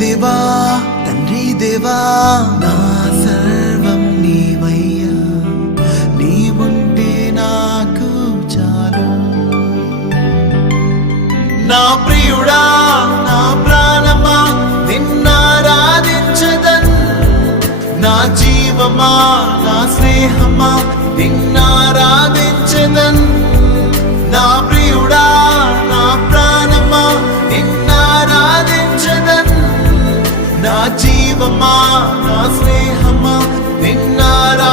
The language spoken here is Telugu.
దేవా తండ్రి దేవా నా సర్వం నీవయ్యా, నీవుంటే నాకు చాలు. నా ప్రియుడా నా ప్రాణమా నిన్నారాధించదన్, నా జీవమా నా స్నేహమా నిన్నారాధించదన్. నా ప్రియుడా నా ప్రాణమా నిన్నారాధించదన్, నా జీవమా నా స్నేహమా నిన్నారా